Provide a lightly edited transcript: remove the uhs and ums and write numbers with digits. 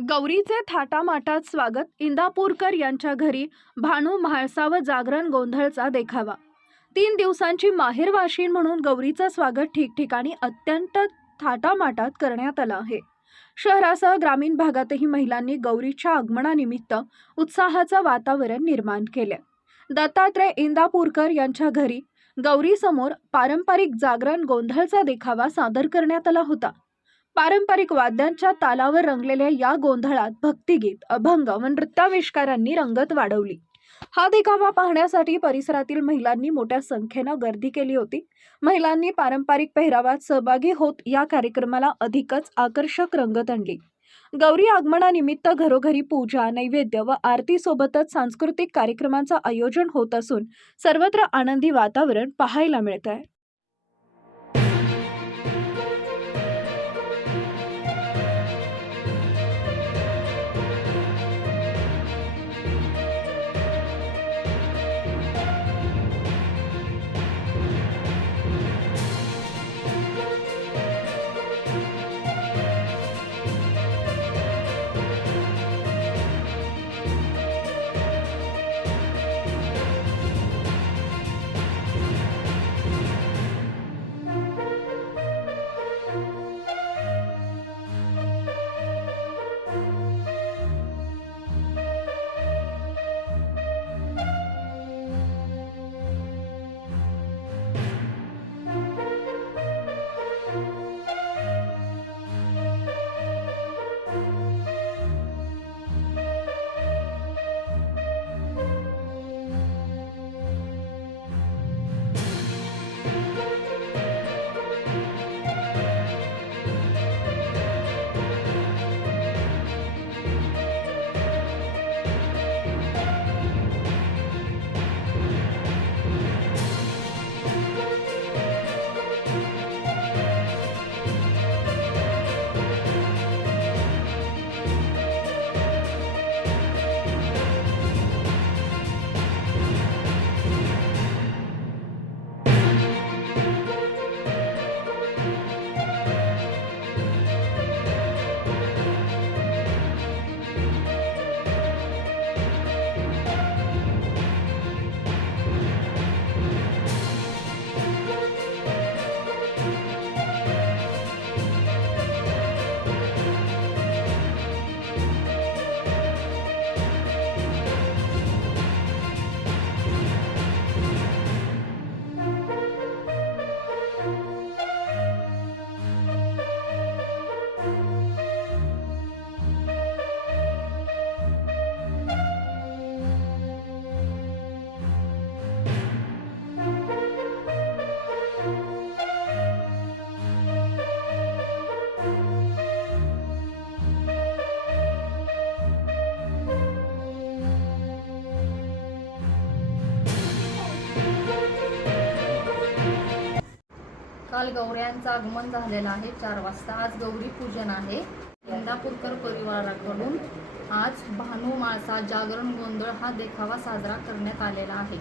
गौरीचे थाटामाटात स्वागत. इंदापूरकर यांच्या घरी भानू म्हाळसा व जागरण गोंधळचा देखावा. 3 दिवसांची माहेरवाशीण म्हणून गौरीचं स्वागत ठिकठिकाणी अत्यंत थाटामाटात करण्यात आलं आहे. शहरासह ग्रामीण भागातही महिलांनी गौरीच्या आगमनानिमित्त उत्साहाचं वातावरण निर्माण केले. दत्तात्रय इंदापूरकर यांच्या घरी गौरीसमोर पारंपरिक जागरण गोंधळचा देखावा सादर करण्यात आला होता. पारंपरिक वाद्यांच्या तालावर रंगलेल्या या गोंधळात भक्तिगीत, अभंग व नृत्याविष्कारांनी रंगत वाढवली. हा देखावा पाहण्यासाठी परिसरातील महिलांनी मोठ्या संख्येने गर्दी केली होती. महिलांनी पारंपरिक पेहरावात सहभागी होत या कार्यक्रमाला अधिकच आकर्षक रंगत आणली. गौरी आगमनानिमित्त घरोघरी पूजा, नैवेद्य व आरती सोबतच सांस्कृतिक कार्यक्रमांचं आयोजन होत असून सर्वत्र आनंदी वातावरण पाहायला मिळत आहे. काल गौऱ्यांचं आगमन झालेलं आहे 4 वाजता. आज गौरी पूजन आहे. इंदापूरकर परिवाराकडून आज भानू म्हाळसा जागरण गोंधळ हा देखावा साजरा करण्यात आलेला आहे.